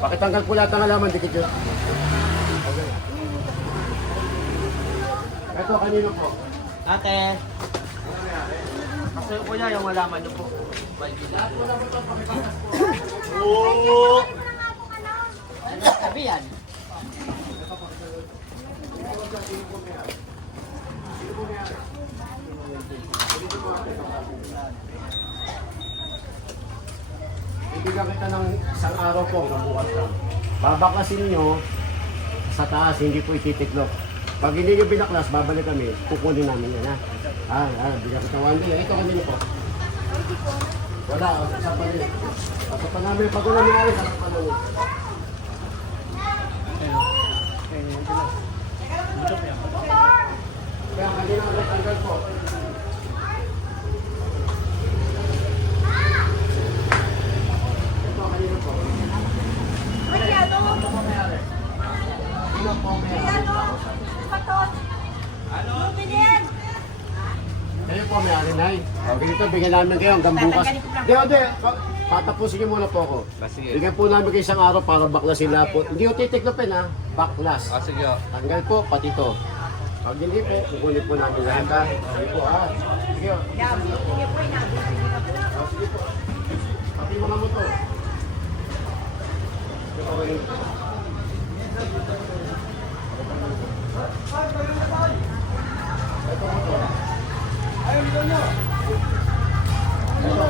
Pakitanggal po lahat ng halaman, dikit yun. Okay. Ito, kanino po? Ate. Kasi kuya, yung malaman niyo po. Oo! Sabi yan. Bibigyan kita ng isang araw po ng bukas lang. Babaklasin nyo sa taas, hindi po ititiklop. Pag hindi nyo binaklas, babalik kami, kukunin namin yan ha. Ah, ah, bigyan kita one day. Ito kanino po? Wala, sa pa rin. Sa pa namin, pag wala nangyari, sa pa namin. Kaya kanina ang po. Ito kanino po. Sino po may-ari? Kayo po may-ari, Nay. O, ganito, bigyan namin kayo hanggang bukas. Hindi, hindi. Pa- Patapusin niyo muna po ako. Sige. Bigyan po namin kayo isang araw para baklasin na po. Hindi ko titiklopin ha. Baklas. Ah, sige. Tanggal po, pati to. Pag hindi po, kukunin po namin lahat ha. Sige po ha. Sige o. O, sige po. Pati mga motor. Sige po, ganun. Ito motor. Ito,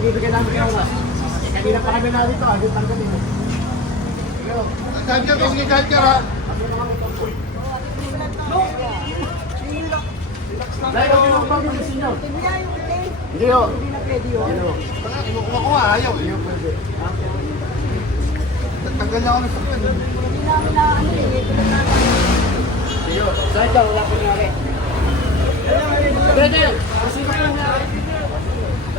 bibigyan namin kayo oras. Eh, kanina pa kami na dito, agad tanggalin. Pero, Kalkar, kung hindi kalkar ha. Dahil kami nang pagod sa inyo. Hindi o. Hindi o. Kinukuha ko ha, ayaw. Hindi o pwede. Tanggal na ako ng sakyan. Sige o. Saan ka? Wala ko nangyari. Pwede. Kasi ko nangyari.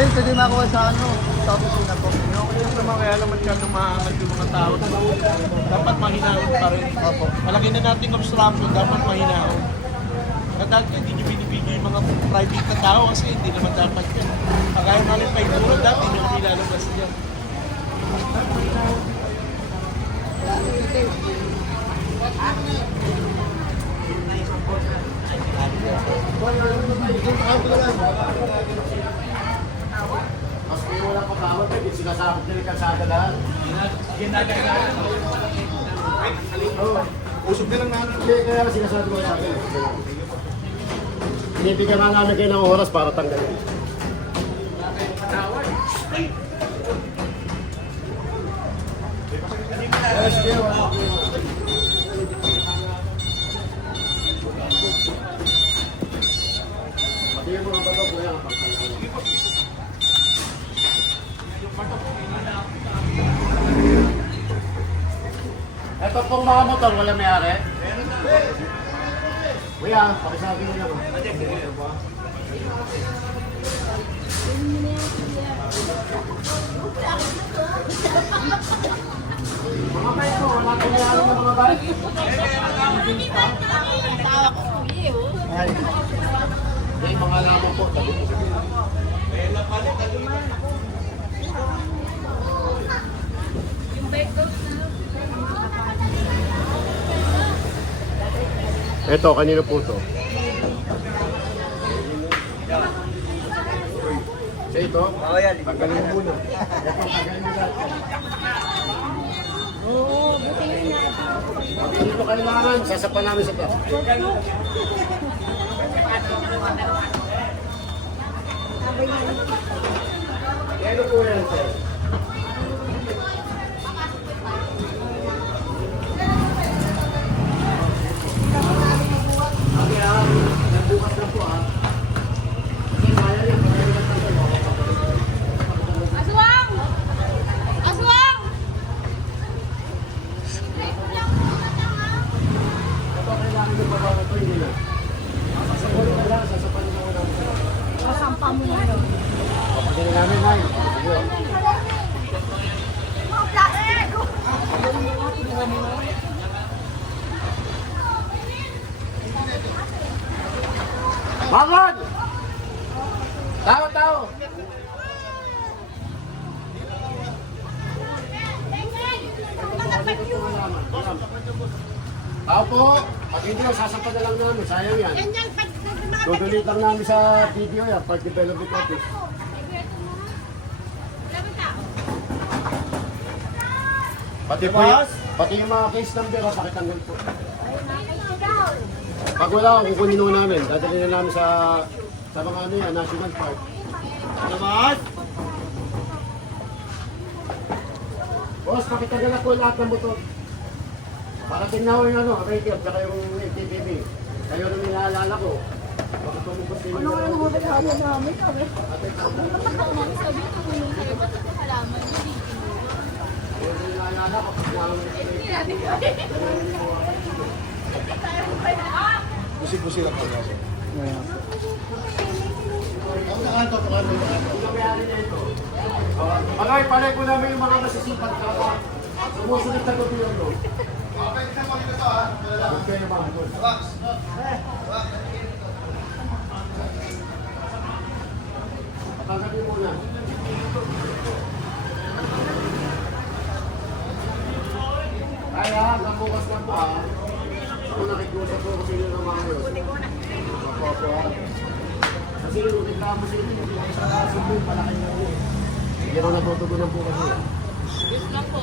Then, pwede makuha sa ano, sa opisina po. Okay lang naman kaya lang masyadong maangat yung mga tao. Dapat mahinahon pa rin. Opo. Malaki na nating obstruction, dapat mahinahon. Kadahil hindi nyo binibigyan yung mga private na tao kasi hindi naman dapat yun. Kagaya nga rin pa ituro dati, hindi nyo nilalabas yan. Mas kayo pa tawag, hindi sinasabot nila kalsada lahat. Oo. Usog na lang namin. Hindi, kaya sinasabi ko sa akin. Binibigyan nga namin kayo ng oras para tanggalin. Eh, sige, wala. Pati yung mga bato, kuya, kapag Ito pong mga motor, wala may-ari. Kuya, pakisabi mo lang. Mga bike ko, wala kang may-ari ng mga bike. May mga lamang po, tabi po. Ito, kanino po to? So ito, Oo yan. tanggalin mo lahat. Oo, buti yun na. Hindi ko kailangan, sasapan namin sa taas. Ano po yan, sir? Sabi ah, nagbukas na po ah. Kasi kaya rin, kaya rin ang tagal. Aswang! Aswang! Kapag kailangan nyo pa ba ito, hindi na. Sasapan ko lang, sasapan ko lang. Masampa mo na yun. Kapag hindi namin, ay. Sige. Mamad! Tao, tao! Tao po! Pag hindi lang, sasapan na lang namin. Sayang yan. Dudunit lang namin sa video yan, pag development office. Pati po yung, pati yung mga case number, pakitanggal po. Pag wala, kukunin ho namin. Dadalhin na namin sa sa mga ano yan, National Park. Naman! Boss, pakitanggal na po lahat ng Para tinaw yung ano, radio, tsaka yung TVB. Kayo rin nilaalala ko. Baka tumubos din yung... Ano nga naman namin, sabi? Sabi ko, tulong kayo ba sa halaman? Kayo rin nilaalala ko. pag nalaman ko. Busi-busi lang pala. Mga ipalay ko namin yung mga masisipag kapwa. Sumusunod sa gobyerno. Okay naman, boss. Patanggalin mo na. Kaya, kabukas na po ah. Ako nakikusap po kasi yun ang mga yun. Ako, ako ah. Kasi yung reklamo sa inyo, yung sa subo, palaki na yun. Hindi ko natutugunan po kasi. Yes lang po.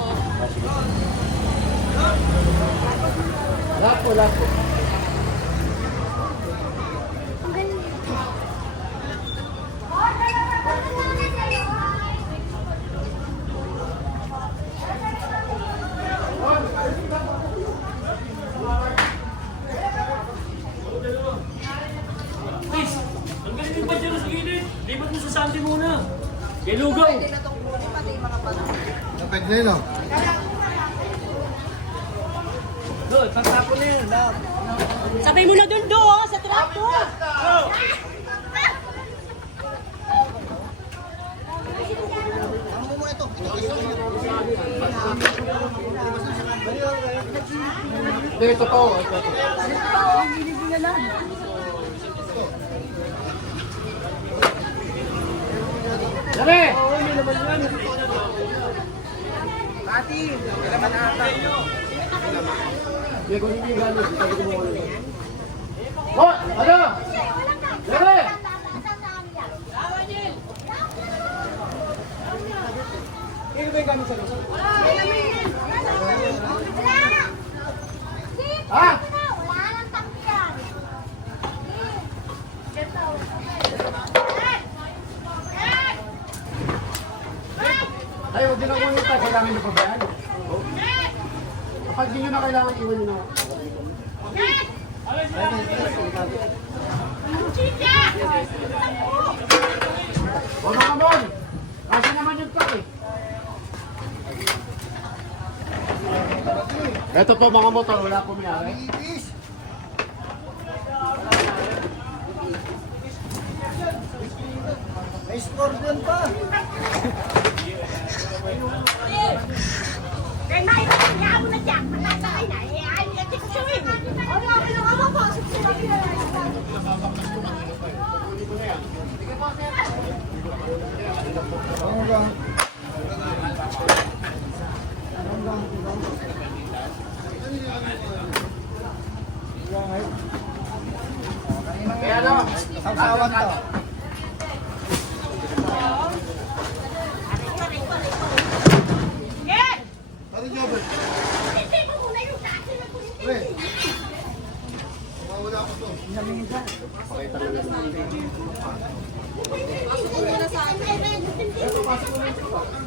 Lahat po, lahat po. Please, tanggalin yung badya sa gilid. Lipat mo sa Sandy muna. Kay Lugaw. Na yun, oh. Doon, pagtapon na yun. Love. Sabay mo na dun doon, sa trapto. Hindi, totoo. Ito, ito. Dali! Ati, kailangan ata. Hindi ko hindi gano'n. Sabi ko mo ano. Oh, ano? Dali! Ha? Ay, huwag din ako nito. Kailangan nyo pa ba yan? Oh. Kapag di nyo na kailangan, iwan nyo na. O mga mon! Kasi naman yung truck eh. Ito po mga motor, wala po mayari. May score dun pa. Kaya ano? Sausawan to. Ano Jobber? Pre. Mawala Kawan to. Pakita na lang. Ito, pasok mo na sa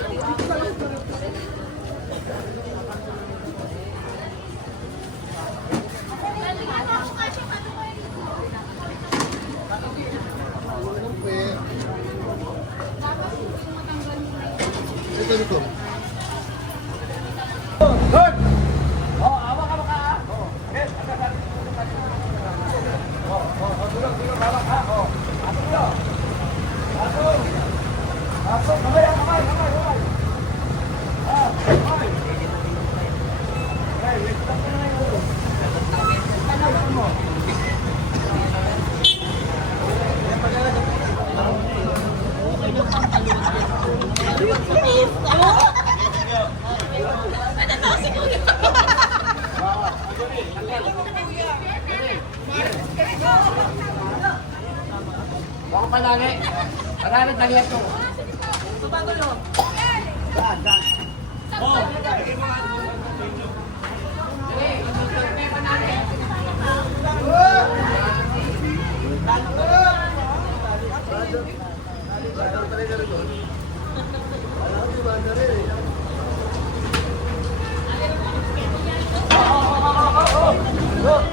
Huwag pa lagi. Marami tali ito. Ito! Gagawa na ito.